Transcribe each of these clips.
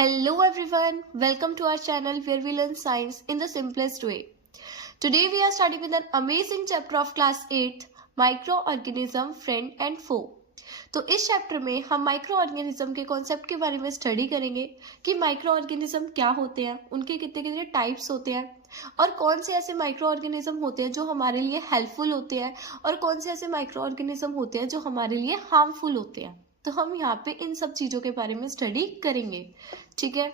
Hello everyone, welcome to our channel where we learn science in the simplest way. Today we are studying with an amazing chapter of class 8, Microorganism, Friend and Foe. तो इस chapter में हम micro organism के concept के बारे में study करेंगे कि माइक्रो ऑर्गेनिज्म क्या होते हैं, उनके कितने कितने टाइप्स होते हैं और कौन से ऐसे माइक्रो ऑर्गेनिज्म होते हैं जो हमारे लिए हेल्पफुल होते हैं और कौन से ऐसे माइक्रो ऑर्गेनिज्म होते हैं जो हमारे लिए हार्मफुल होते हैं। तो हम यहाँ पे इन सब चीजों के बारे में स्टडी करेंगे। ठीक है,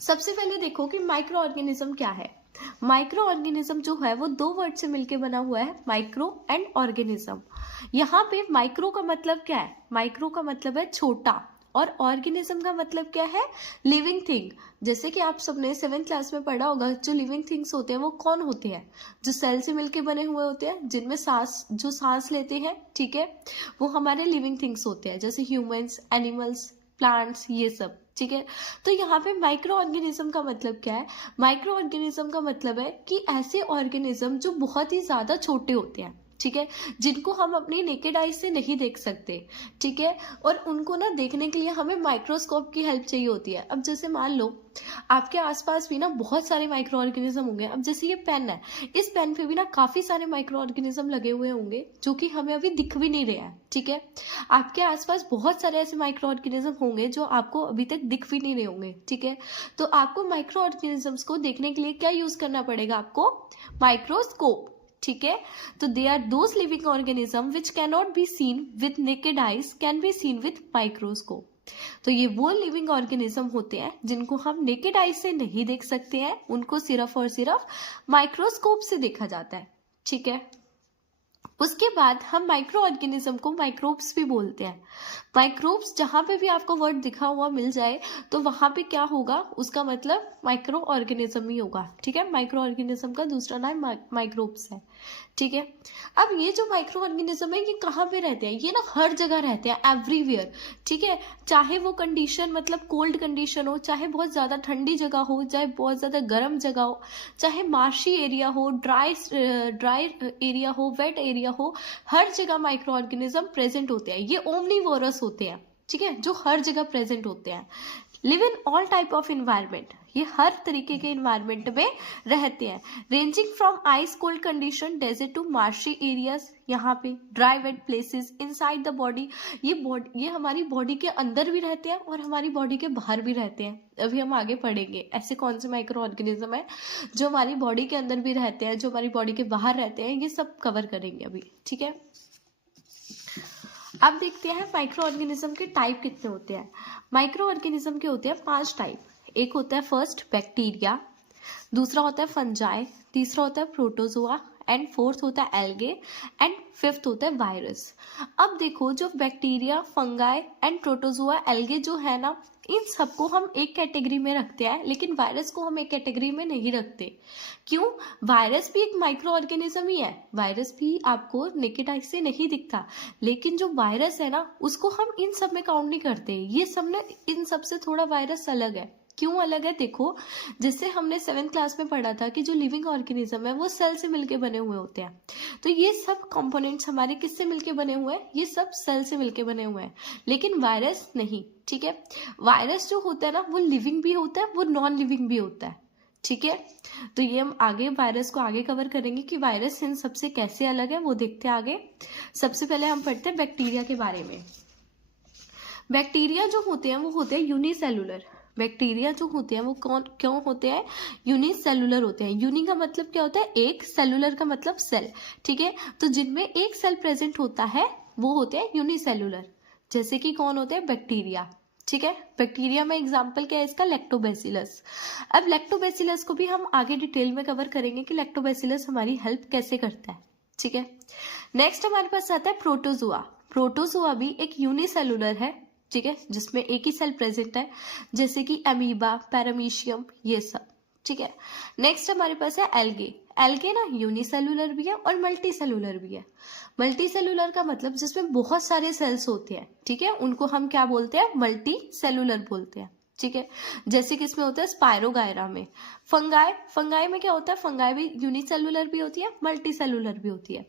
सबसे पहले देखो कि माइक्रो ऑर्गेनिज्म क्या है। माइक्रो ऑर्गेनिज्म जो है वो दो वर्ड से मिलकर बना हुआ है, माइक्रो एंड ऑर्गेनिज्म। यहाँ पे माइक्रो का मतलब क्या है? माइक्रो का मतलब है छोटा और ऑर्गेनिज्म का मतलब क्या है? Living thing. जैसे कि आप सबने 7th क्लास में पढ़ा होगा, जो लिविंग थिंग्स होते हैं वो कौन होते हैं? जो सेल से मिलके बने हुए होते हैं, जिनमें सांस लेते हैं। ठीक है, वो हमारे लिविंग थिंग्स होते हैं, जैसे ह्यूमंस, एनिमल्स, प्लांट्स, ये सब। ठीक है, तो यहाँ पे माइक्रो ऑर्गेनिज्म का मतलब क्या है? माइक्रो ऑर्गेनिज्म का मतलब है कि ऐसे ऑर्गेनिज्म जो बहुत ही ज्यादा छोटे होते हैं, ठीक है, जिनको हम अपनी नेकेड आई से नहीं देख सकते। ठीक है, और उनको ना देखने के लिए हमें माइक्रोस्कोप की हेल्प चाहिए होती है। अब जैसे मान लो आपके आसपास भी ना बहुत सारे माइक्रो ऑर्गेनिज्म होंगे। अब जैसे ये पेन है, इस पेन पे भी ना काफी सारे माइक्रो ऑर्गेनिज्म लगे हुए होंगे जो कि हमें अभी दिख भी नहीं रहे हैं। ठीक है, आपके आसपास बहुत सारे ऐसे माइक्रो ऑर्गेनिज्म होंगे जो आपको अभी तक दिख भी नहीं रहे होंगे। ठीक है, तो आपको माइक्रो ऑर्गेनिजम्स को देखने के लिए क्या यूज करना पड़ेगा? आपको माइक्रोस्कोप। ठीक है, तो they are those living organism which can not be seen with naked eyes can be seen with microscope. तो ये वो लिविंग ऑर्गेनिज्म होते हैं जिनको हम नेकेड आइज से नहीं देख सकते हैं, उनको सिर्फ और सिर्फ माइक्रोस्कोप से देखा जाता है। ठीक है, उसके बाद हम माइक्रो ऑर्गेनिज्म को माइक्रोब्स भी बोलते हैं। माइक्रोब्स जहां पे भी आपको वर्ड दिखा हुआ मिल जाए तो वहां पे क्या होगा? उसका मतलब माइक्रो ऑर्गेनिज्म ही होगा। ठीक है, माइक्रो ऑर्गेनिज्म का दूसरा नाम माइक्रोब्स है। ठीक है, अब ये जो माइक्रो ऑर्गेनिज्म है ये कहाँ पे रहते हैं? ये ना हर जगह रहते हैं, एवरीवेयर। ठीक है, चाहे वो कंडीशन मतलब कोल्ड कंडीशन हो, चाहे बहुत ज्यादा ठंडी जगह हो, चाहे बहुत ज्यादा गर्म जगह हो, चाहे मार्शी एरिया हो, ड्राई एरिया हो, वेट एरिया हो, हर जगह माइक्रो ऑर्गेनिज्म प्रेजेंट होते हैं। ये ओमनीवोरस होते हैं। ठीक है, जो हर जगह प्रेजेंट होते हैं। Live in all type of environment, ये हर तरीके के इन्वायरमेंट में रहते हैं। Ranging from ice cold condition desert to marshy areas, यहाँ पे dry wet places inside the body. ये हमारी बॉडी के अंदर भी रहते हैं और हमारी बॉडी के बाहर भी रहते हैं। अभी हम आगे पढ़ेंगे ऐसे कौन से माइक्रो ऑर्गेनिज्म है जो हमारी बॉडी के अंदर भी रहते हैं, जो हमारी बॉडी के बाहर रहते हैं, ये सब कवर करेंगे अभी। ठीक है, अब देखते हैं माइक्रो ऑर्गेनिज्म के टाइप कितने होते हैं। माइक्रो ऑर्गेनिज्म के होते हैं 5 टाइप। एक होता है फर्स्ट बैक्टीरिया, दूसरा होता है फंजाई, तीसरा होता है प्रोटोजोआ एंड फोर्थ होता है एल्गे एंड फिफ्थ होता है वायरस। अब देखो, जो bacteria, fungi and protozoa, algae जो है ना, इन सबको हम एक कैटेगरी में रखते हैं, लेकिन वायरस को हम एक कैटेगरी में नहीं रखते। क्यों? वायरस भी एक माइक्रो ऑर्गेनिज्म ही है। वायरस भी आपको नेकेड आई से नहीं दिखता, लेकिन जो वायरस है ना उसको हम इन सब में काउंट नहीं करते। ये सब ना इन सब से थोड़ा वायरस अलग है। क्यों अलग है? देखो, जैसे हमने 7th क्लास में पढ़ा था कि जो लिविंग ऑर्गेनिज्म है वो सेल से मिलके बने हुए होते हैं। तो ये सब कंपोनेंट्स हमारे किससे मिलके बने हुए हैं? ये सब सेल से मिलके बने हुए हैं, लेकिन वायरस नहीं। ठीक है, वायरस जो होता है ना वो लिविंग भी होता है, वो नॉन लिविंग भी होता है। ठीक है, तो ये हम आगे वायरस को आगे कवर करेंगे कि वायरस इन सबसे कैसे अलग है, वो देखते हैं आगे। सबसे पहले हम पढ़ते हैं बैक्टीरिया के बारे में। बैक्टीरिया जो होते हैं वो होते हैं यूनिसेलुलर। बैक्टीरिया जो होते हैं वो क्यों होते हैं? यूनिसेलुलर होते हैं। यूनि का मतलब क्या होता है? एक, सेलुलर का मतलब सेल। ठीक है, तो जिनमें एक सेल प्रेजेंट होता है वो होते हैं यूनिसेलुलर। जैसे कि कौन होते हैं? बैक्टीरिया। ठीक है, बैक्टीरिया में एग्जांपल क्या है इसका? लैक्टोबैसिलस। अब लैक्टोबैसिलस को भी हम आगे डिटेल में कवर करेंगे कि लैक्टोबैसिलस हमारी हेल्प कैसे करता है। ठीक है, नेक्स्ट हमारे पास आता है प्रोटोजोआ। प्रोटोजोआ भी एक यूनिसेलुलर है। ठीक है, जिसमें एक ही सेल प्रेजेंट है, जैसे कि अमीबा, पैरामीशियम, ये सब। ठीक है, नेक्स्ट हमारे पास है एल्गे। एल्गे ना यूनिसेलुलर भी है और मल्टी सेलुलर भी है। मल्टी सेलुलर का मतलब जिसमें बहुत सारे सेल्स होते हैं। ठीक है, उनको हम क्या बोलते हैं? मल्टी सेलुलर बोलते हैं। ठीक है, जैसे कि इसमें होता है स्पायरोगायरा में। फंगाई में क्या होता है? फंगाई भी यूनिसेलुलर भी होती है, मल्टी सेलुलर भी होती है।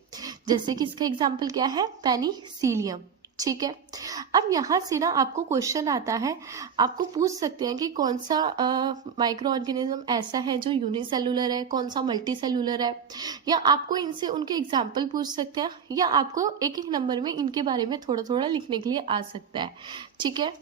जैसे कि इसका एग्जाम्पल क्या है? पेनिसिलियम। ठीक है। अब यहाँ से ना आपको क्वेश्चन आता है, आपको पूछ सकते हैं कि कौन सा माइक्रो ऑर्गेनिज्म ऐसा है जो यूनिसेलुलर है, कौन सा मल्टी सेलुलर है, या आपको इनसे उनके एग्जाम्पल पूछ सकते हैं, या आपको एक एक नंबर में इनके बारे में थोड़ा थोड़ा लिखने के लिए आ सकता है। ठीक है,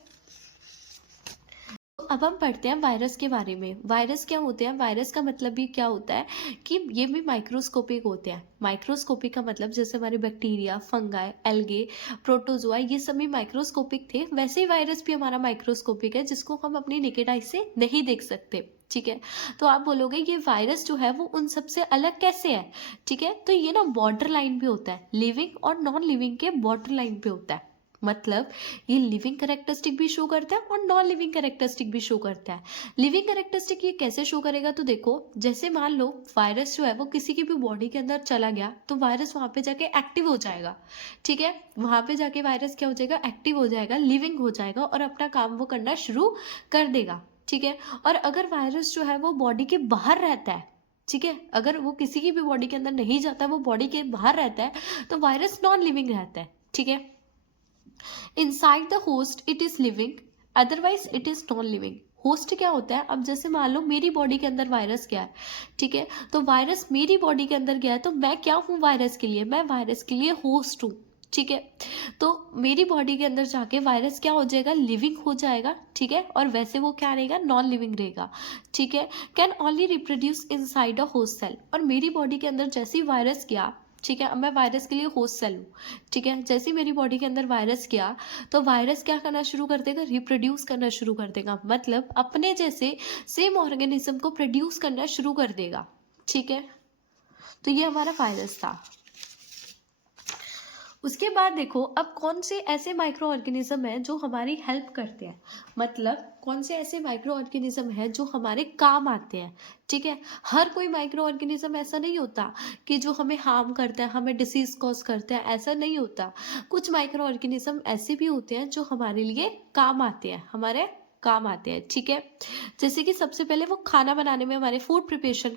अब हम पढ़ते हैं वायरस के बारे में। वायरस क्या होते हैं? वायरस का मतलब भी क्या होता है कि ये भी माइक्रोस्कोपिक होते हैं। माइक्रोस्कोपिक का मतलब जैसे हमारे बैक्टीरिया, फंगाई, एल्गे, प्रोटोजोआ, ये सभी माइक्रोस्कोपिक थे, वैसे ही वायरस भी हमारा माइक्रोस्कोपिक है, जिसको हम अपनी नेकेड आई से नहीं देख सकते। ठीक है, तो आप बोलोगे ये वायरस जो है वो उन सबसे अलग कैसे है? ठीक है, तो ये ना बॉर्डर लाइन पे होता है, लिविंग और नॉन लिविंग के बॉर्डर लाइन पे होता है। मतलब ये लिविंग कैरेक्टरिस्टिक भी शो करता है और नॉन लिविंग कैरेक्टरिस्टिक भी शो करता है। लिविंग कैरेक्टरिस्टिक ये कैसे शो करेगा? तो देखो, जैसे मान लो वायरस जो है वो किसी की भी बॉडी के अंदर चला गया, तो वायरस वहां पे जाके एक्टिव हो जाएगा। ठीक है, वहां पे जाके वायरस क्या हो जाएगा? एक्टिव हो जाएगा, लिविंग हो जाएगा और अपना काम वो करना शुरू कर देगा। ठीक है, और अगर वायरस जो है वो बॉडी के बाहर रहता है, ठीक है, अगर वो किसी की भी बॉडी के अंदर नहीं जाता, वो बॉडी के बाहर रहता है, तो वायरस नॉन लिविंग रहता है। ठीक है, inside the host it is living, otherwise it is non living. Host क्या होता है? अब जैसे मान लो मेरी बॉडी के अंदर वायरस गया है, ठीक है, तो वायरस मेरी बॉडी के अंदर गया है, तो मैं क्या हूँ वायरस के लिए? मैं वायरस के लिए होस्ट हूँ। ठीक है, तो मेरी बॉडी के अंदर जाके वायरस क्या हो जाएगा? लिविंग हो जाएगा। ठीक है, और वैसे वो क्या रहेगा? नॉन लिविंग रहेगा। ठीक है, can only reproduce inside a host cell. और मेरी बॉडी के अंदर जैसे ही वायरस गया, ठीक है, अब मैं वायरस के लिए होस्ट सेल हूँ। ठीक है, जैसे ही मेरी बॉडी के अंदर वायरस गया, तो वायरस क्या करना शुरू कर देगा? रिप्रोड्यूस करना शुरू कर देगा, मतलब अपने जैसे सेम ऑर्गेनिज्म को प्रोड्यूस करना शुरू कर देगा। ठीक है, तो ये हमारा वायरस था। उसके बाद देखो, अब कौन से ऐसे माइक्रो ऑर्गेनिज्म है जो हमारी हेल्प करते हैं, मतलब कौन से ऐसे माइक्रो ऑर्गेनिज्म है जो हमारे काम आते हैं। ठीक है, हर कोई माइक्रो ऑर्गेनिज्म ऐसा नहीं होता कि जो हमें हार्म करता है, हमें डिसीज कॉज करता है, ऐसा नहीं होता। कुछ माइक्रो ऑर्गेनिज्म ऐसे भी होते हैं जो हमारे लिए काम आते हैं, हमारे काम आते हैं। ठीक है, जैसे कि सबसे पहले वो खाना बनाने में, हमारे फूड प्रिपरेशन,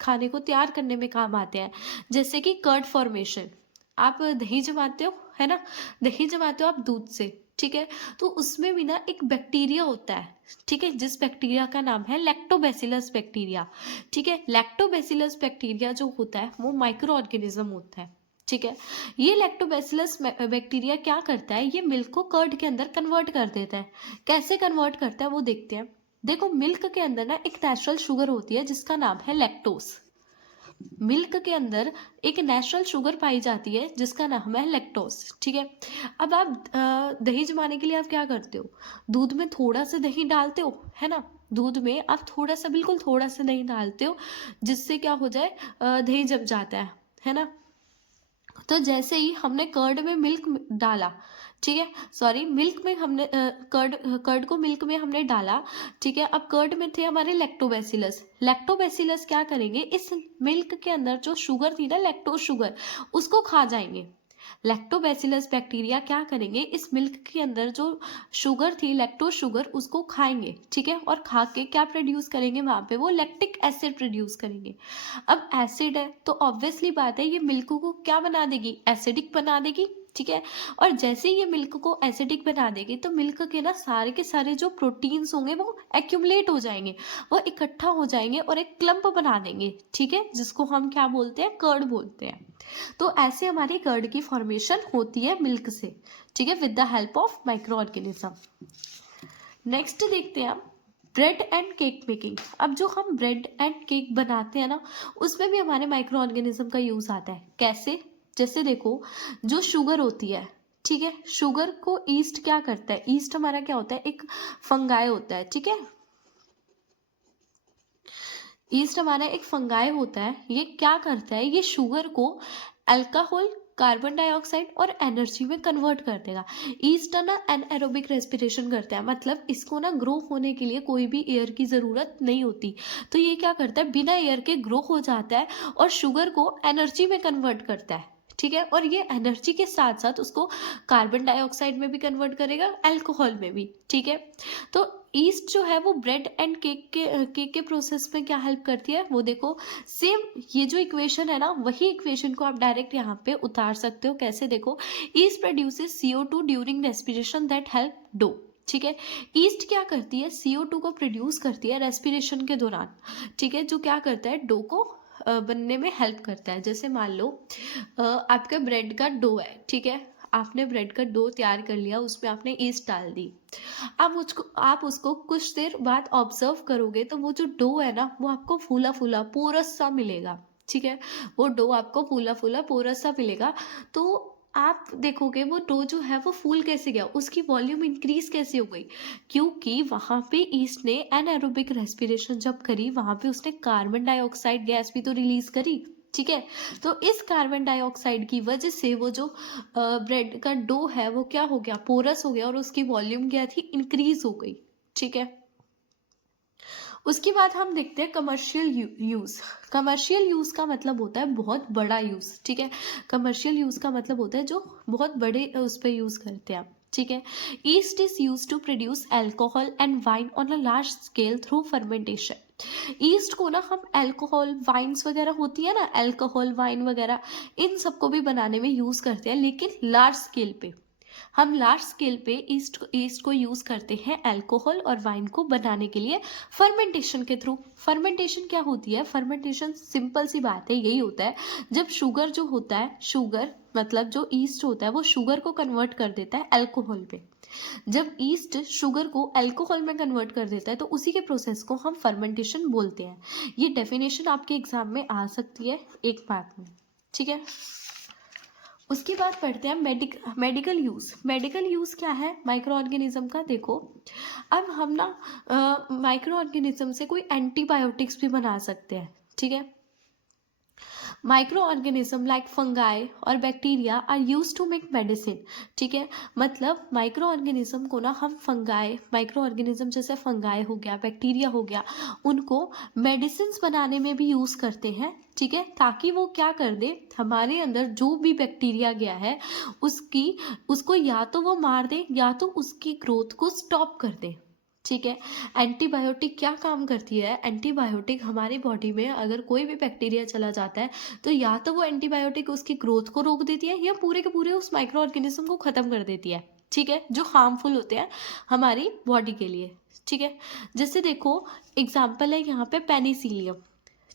खाने को तैयार करने में काम आते हैं। जैसे कि कर्ड फॉर्मेशन, आप दही जमाते हो, है ना, दही जमाते हो आप दूध से। ठीक है, तो उसमें भी ना एक बैक्टीरिया होता है। ठीक है, जिस बैक्टीरिया का नाम है लैक्टोबैसिलस बैक्टीरिया। ठीक है, लैक्टोबैसिलस बैक्टीरिया जो होता है वो माइक्रो ऑर्गेनिज्म होता है। ठीक है, ये लैक्टोबैसिलस बैक्टीरिया क्या करता है? ये मिल्क को कर्ड के अंदर कन्वर्ट कर देता है। कैसे कन्वर्ट करता है वो देखते हैं। देखो, मिल्क के अंदर ना एक नेचुरल शुगर होती है जिसका नाम है लैक्टोज। मिल्क के अंदर एक नेचुरल शुगर पाई जाती है जिसका नाम है लैक्टोज। ठीक है, अब आप दही जमाने के लिए आप क्या करते हो? दूध में थोड़ा सा दही डालते हो, है ना, दूध में आप थोड़ा सा, बिल्कुल थोड़ा सा दही डालते हो, जिससे क्या हो जाए? दही जम जाता है ना। तो जैसे ही हमने कर्ड में मिल्क डाला, ठीक है, सॉरी, मिल्क में हमने कर्ड को मिल्क में हमने डाला। ठीक है, अब कर्ड में थे हमारे लैक्टोबैसिलस। लैक्टोबैसिलस क्या करेंगे? इस मिल्क के अंदर जो शुगर थी ना, लैक्टोज शुगर, उसको खा जाएंगे। लैक्टोबैसिलस बैक्टीरिया क्या करेंगे? इस मिल्क के अंदर जो शुगर थी, लैक्टोज शुगर, उसको खाएंगे। ठीक है, और खा के क्या प्रोड्यूस करेंगे? वहां पे वो लैक्टिक एसिड प्रोड्यूस करेंगे। अब एसिड है तो ऑब्वियसली बात है ये मिल्क को क्या बना देगी? एसिडिक बना देगी। ठीक है, और जैसे ही ये मिल्क को एसिडिक बना देगी, तो मिल्क के ना सारे के सारे जो प्रोटीन्स होंगे वो एक्यूमुलेट हो जाएंगे, वो इकट्ठा हो जाएंगे और एक क्लम्प बना देंगे। ठीक है, जिसको हम क्या बोलते हैं? कर्ड बोलते हैं। तो ऐसे हमारी कर्ड की फॉर्मेशन होती है मिल्क से। ठीक है, with the help of micro organism. Next देखते हैं हम ब्रेड एंड केक मेकिंग। अब जो हम ब्रेड एंड केक बनाते हैं ना, उसमें भी हमारे माइक्रो ऑर्गेनिज्म का यूज आता है। कैसे? जैसे देखो, जो शुगर होती है, ठीक है, शुगर को ईस्ट क्या करता है? ईस्ट हमारा क्या होता है? एक फंगाई होता है। ठीक है, ईस्ट हमारा एक फंगाई होता है। ये क्या करता है? ये शुगर को अल्कोहल, कार्बन डाइऑक्साइड और एनर्जी में कन्वर्ट कर देगा। ईस्ट ना एनएरोबिक रेस्पिरेशन करता है, मतलब इसको ना ग्रो होने के लिए कोई भी एयर की ज़रूरत नहीं होती। तो ये क्या करता है? बिना एयर के ग्रो हो जाता है और शुगर को एनर्जी में कन्वर्ट करता है। ठीक है, और ये एनर्जी के साथ साथ उसको कार्बन डाइऑक्साइड में भी कन्वर्ट करेगा, अल्कोहल में भी। ठीक है, तो ईस्ट जो है वो ब्रेड एंड केक के प्रोसेस में क्या हेल्प करती है, वो देखो सेम ये जो इक्वेशन है ना, वही इक्वेशन को आप डायरेक्ट यहाँ पे उतार सकते हो। कैसे, देखो, yeast produces CO2 during respiration that help dough. ठीक है, ईस्ट क्या करती है, CO2 को प्रोड्यूस करती है रेस्पिरेशन के दौरान। ठीक है, जो क्या करता है, डो को बनने में हेल्प करता है। जैसे मान लो आपका ब्रेड का डो है, ठीक है, आपने ब्रेड का डो तैयार कर लिया, उसमें आपने ईस्ट डाल दी। अब आप उसको कुछ देर बाद ऑब्जर्व करोगे तो वो जो डो है ना, वो आपको फूला फूला पोरस सा मिलेगा। ठीक है, वो डो आपको फूला फूला पोरस सा मिलेगा। तो आप देखोगे वो डो जो है वो फूल कैसे गया, उसकी वॉल्यूम इंक्रीज कैसे हो गई, क्योंकि वहां पे ईस्ट ने एनारोबिक रेस्पिरेशन जब करी, वहां पे उसने कार्बन डाइऑक्साइड गैस भी तो रिलीज करी। ठीक है, तो इस कार्बन डाइऑक्साइड की वजह से वो जो ब्रेड का डो है वो क्या हो गया, पोरस हो गया, और उसकी वॉल्यूम क्या थी, इंक्रीज हो गई। ठीक है, उसके बाद हम देखते हैं कमर्शियल यूज। कमर्शियल यूज का मतलब होता है बहुत बड़ा यूज। ठीक है, कमर्शियल यूज का मतलब होता है जो बहुत बड़े उस पर यूज करते हैं। ठीक है, yeast is use to produce alcohol and wine on a large scale through fermentation. Yeast को ना हम अल्कोहल, वाइन्स वगैरह होती है ना, अल्कोहल वाइन वगैरह, इन सबको भी बनाने में यूज करते हैं, लेकिन लार्ज स्केल पे। हम लार्ज स्केल पे ईस्ट को यूज करते हैं अल्कोहल और वाइन को बनाने के लिए फर्मेंटेशन के थ्रू। फर्मेंटेशन क्या होती है, फर्मेंटेशन सिंपल सी बात है, यही होता है जब शुगर जो होता है, शुगर मतलब जो ईस्ट होता है वो शुगर को कन्वर्ट कर देता है अल्कोहल पे। जब ईस्ट शुगर को अल्कोहल में कन्वर्ट कर देता है तो उसी के प्रोसेस को हम फर्मेंटेशन बोलते हैं। ये डेफिनेशन आपके एग्जाम में आ सकती है एक बात में। ठीक है, उसके बाद पढ़ते हैं मेडिकल यूज। मेडिकल यूज क्या है माइक्रो ऑर्गेनिज्म का, देखो अब हम ना माइक्रो ऑर्गेनिज्म से कोई एंटीबायोटिक्स भी बना सकते हैं। ठीक है, माइक्रो ऑर्गेनिज्म लाइक फंगाई और bacteria are use to make medicine. ठीक है, मतलब माइक्रो ऑर्गेनिज्म को ना हम फंगाई, माइक्रो ऑर्गेनिज्म जैसे फंगाई हो गया, बैक्टीरिया हो गया, उनको मेडिसिन बनाने में भी यूज करते हैं। ठीक है, ताकि वो क्या कर दे, हमारे अंदर जो भी बैक्टीरिया गया है उसको या तो वो मार दे या तो उसकी ग्रोथ को स्टॉप कर दे। ठीक है, एंटीबायोटिक क्या काम करती है, एंटीबायोटिक हमारी बॉडी में अगर कोई भी बैक्टीरिया चला जाता है तो या तो वो एंटीबायोटिक उसकी ग्रोथ को रोक देती है या पूरे के पूरे उस माइक्रो ऑर्गेनिज्म को खत्म कर देती है। ठीक है, जो हार्मफुल होते हैं हमारी बॉडी के लिए। ठीक है, जैसे देखो एग्जाम्पल है यहाँ पे पेनिसिलियम।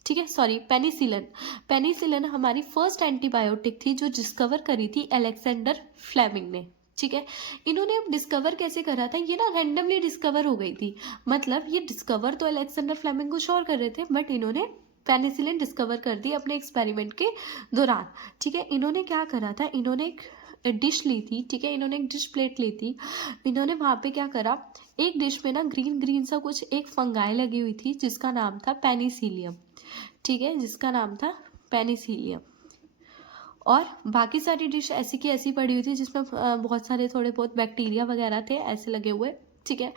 ठीक है, सॉरी पेनिसिलिन। पेनिसिलिन हमारी फर्स्ट एंटीबायोटिक थी जो डिस्कवर करी थी अलेक्जेंडर फ्लेमिंग ने। ठीक है, इन्होंने अब डिस्कवर कैसे करा था, ये ना रैंडमली डिस्कवर हो गई थी। मतलब ये डिस्कवर तो अलेक्जेंडर फ्लेमिंग कुछ और कर रहे थे, बट इन्होंने पेनिसिलिन डिस्कवर कर दी अपने एक्सपेरिमेंट के दौरान। ठीक है, इन्होंने क्या करा था, इन्होंने एक डिश ली थी। ठीक है, इन्होंने एक डिश प्लेट ली थी, इन्होंने वहां पे क्या करा, एक डिश में ना ग्रीन ग्रीन सा कुछ एक फंगाई लगी हुई थी जिसका नाम था पेनिसिलियम। ठीक है, जिसका नाम था पेनिसिलियम, और बाकी सारी डिश ऐसी की ऐसी पड़ी हुई थी जिसमें बहुत सारे थोड़े बहुत बैक्टीरिया वगैरह थे ऐसे लगे हुए। ठीक है,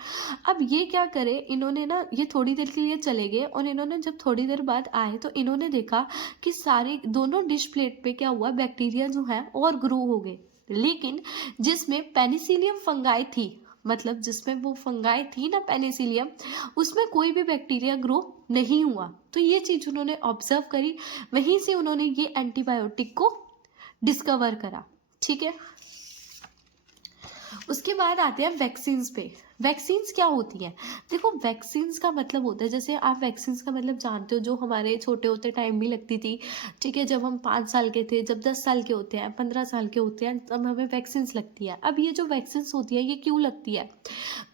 अब ये क्या करे, इन्होंने ना ये थोड़ी देर के लिए चले गए और इन्होंने जब थोड़ी देर बाद आए तो इन्होंने देखा कि सारे दोनों डिश प्लेट पे क्या हुआ, बैक्टीरिया जो है और ग्रो हो गए, लेकिन जिसमें पेनिसिलियम फंगाई थी, मतलब जिसमें वो फंगाई थी ना पेनिसिलियम, उसमें कोई भी बैक्टीरिया ग्रो नहीं हुआ। तो ये चीज उन्होंने ऑब्जर्व करी, वहीं से उन्होंने ये एंटीबायोटिक को डिस्कवर करा। ठीक है, उसके बाद आते हैं वैक्सीन्स पे। वैक्सीन्स क्या होती हैं, देखो वैक्सीन्स का मतलब होता है, जैसे आप वैक्सीन्स का मतलब जानते हो, जो हमारे छोटे होते टाइम भी लगती थी। ठीक है, जब हम 5 साल के थे, जब 10 साल के होते हैं, 15 साल के होते हैं, तब हमें वैक्सीन्स लगती है। अब ये जो वैक्सीन्स होती है ये क्यों लगती है,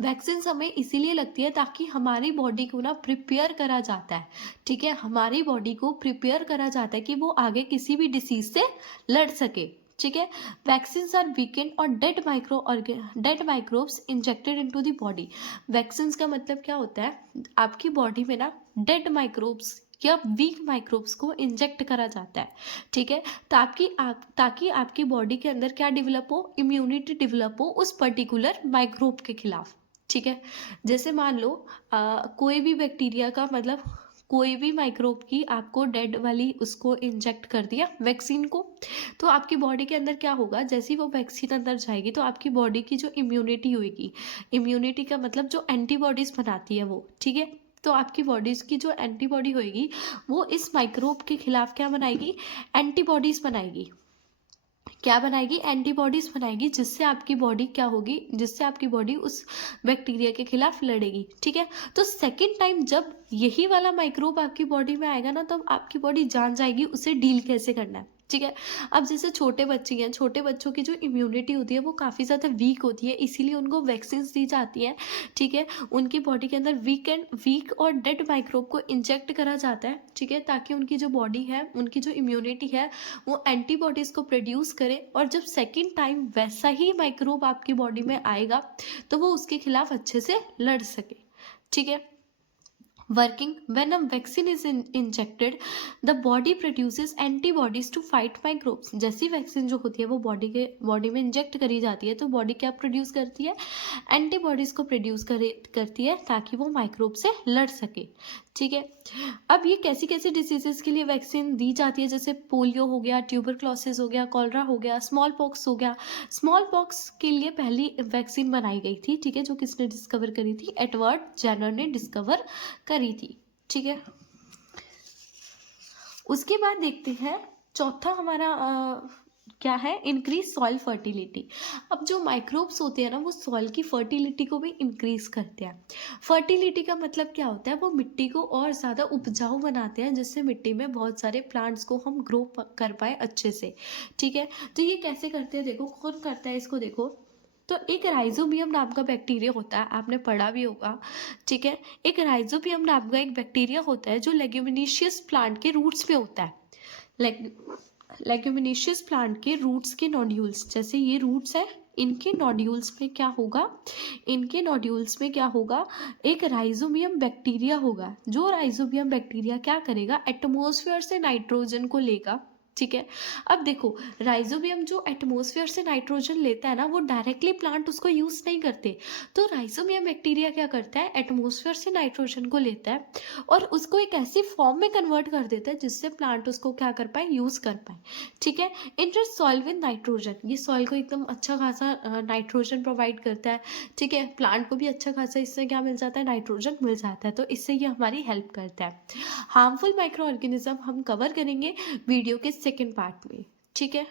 वैक्सीन्स हमें इसीलिए लगती है ताकि हमारी बॉडी को ना प्रिपेयर करा जाता है। ठीक है, हमारी बॉडी को प्रिपेयर करा जाता है कि वो आगे किसी भी डिसीज से लड़ सके। ठीक है, वैक्सीन्स आर वीकेंड और dead microbes injected into the body. Vaccines का मतलब क्या होता है, आपकी बॉडी में ना डेड माइक्रोब्स या वीक माइक्रोब्स को इंजेक्ट करा जाता है। ठीक है, ताकि आपकी बॉडी के अंदर क्या डेवलप हो, इम्यूनिटी डेवलप हो उस पर्टिकुलर माइक्रोब के खिलाफ। ठीक है, जैसे मान लो कोई भी बैक्टीरिया का मतलब कोई भी माइक्रोब की आपको डेड वाली उसको इंजेक्ट कर दिया वैक्सीन को, तो आपकी बॉडी के अंदर क्या होगा, जैसे ही वो वैक्सीन अंदर जाएगी तो आपकी बॉडी की जो इम्यूनिटी होगी, इम्यूनिटी का मतलब जो एंटीबॉडीज बनाती है वो, ठीक है, तो आपकी बॉडीज की जो एंटीबॉडी होगी वो इस माइक्रोब के खिलाफ क्या बनाएगी, एंटीबॉडीज बनाएगी। क्या बनाएगी, एंटीबॉडीज बनाएगी, जिससे आपकी बॉडी क्या होगी, जिससे आपकी बॉडी उस बैक्टीरिया के खिलाफ लड़ेगी, ठीक है। तो सेकेंड टाइम जब यही वाला माइक्रोब आपकी बॉडी में आएगा ना, तब आपकी बॉडी जान जाएगी उसे डील कैसे करना है, ठीक है। अब जैसे छोटे बच्चे हैं, छोटे बच्चों की जो इम्यूनिटी होती है वो काफ़ी ज़्यादा वीक होती है, इसीलिए उनको वैक्सीन दी जाती है, ठीक है। उनकी बॉडी के अंदर वीक और डेड माइक्रोब को इंजेक्ट करा जाता है, ठीक है, ताकि उनकी जो बॉडी है, उनकी जो इम्यूनिटी है वो एंटीबॉडीज़ को प्रोड्यूस करे, और जब सेकेंड टाइम वैसा ही माइक्रोब आपकी बॉडी में आएगा तो वो उसके खिलाफ अच्छे से लड़ सके, ठीक है। Working when a vaccine is injected, the body produces antibodies to fight microbes. जैसी वैक्सीन जो होती है वो बॉडी में इंजेक्ट करी जाती है, तो बॉडी क्या प्रोड्यूस करती है, एंटीबॉडीज को प्रोड्यूस करती है ताकि वो माइक्रोब से लड़ सके, ठीक है। अब ये कैसी कैसी डिसीजेस के लिए वैक्सीन दी जाती है, जैसे पोलियो हो गया, ट्यूबरक्लोसिस हो गया, कॉलरा हो गया, स्मॉल पॉक्स हो गया। स्मॉल पॉक्स के लिए पहली वैक्सीन बनाई गई थी, ठीक है, जो किसने डिस्कवर करी थी, एडवर्ड जेनर ने डिस्कवर करी थी, ठीक है। उसके बाद देखते हैं चौथा हमारा क्या है, इंक्रीज सॉइल फर्टिलिटी। अब जो माइक्रोब्स होते हैं ना वो सॉइल की फर्टिलिटी को भी इंक्रीज करते हैं। फर्टिलिटी का मतलब क्या होता है, वो मिट्टी को और ज़्यादा उपजाऊ बनाते हैं, जिससे मिट्टी में बहुत सारे प्लांट्स को हम ग्रो कर पाए अच्छे से, ठीक है। तो ये कैसे करते हैं, देखो कौन करता है इसको, देखो तो एक राइजोबियम नाम का बैक्टीरिया होता है, आपने पढ़ा भी होगा, ठीक है। एक राइजोबियम नाम का एक बैक्टीरिया होता है जो लेग्यूमिनेशियस प्लांट के रूट्स में होता है। लेग्यूमिनेशियस प्लांट के रूट्स के नोड्यूल्स, जैसे ये रूट्स है, इनके नोड्यूल्स में क्या होगा, इनके नोड्यूल्स में क्या होगा, एक राइजोबियम बैक्टीरिया होगा। जो राइजोबियम बैक्टीरिया क्या करेगा, एटमॉस्फेयर से नाइट्रोजन को लेगा, ठीक है। अब देखो राइजोबियम जो एटमॉस्फेयर से नाइट्रोजन लेता है ना, वो डायरेक्टली प्लांट उसको यूज नहीं करते, तो राइजोबियम बैक्टीरिया क्या करता है, एटमॉस्फेयर से नाइट्रोजन को लेता है और उसको एक ऐसी फॉर्म में कन्वर्ट कर देता है जिससे प्लांट उसको क्या कर पाए, यूज कर पाए, ठीक है। इंटर सॉइल विद नाइट्रोजन, ये सॉइल को एकदम अच्छा खासा नाइट्रोजन प्रोवाइड करता है, ठीक है। प्लांट को भी अच्छा खासा इससे क्या मिल जाता है, नाइट्रोजन मिल जाता है, तो इससे ये हमारी हेल्प करता है। हार्मफुल माइक्रो ऑर्गेनिज्म हम कवर करेंगे वीडियो के सेकेंड पार्ट में, ठीक है।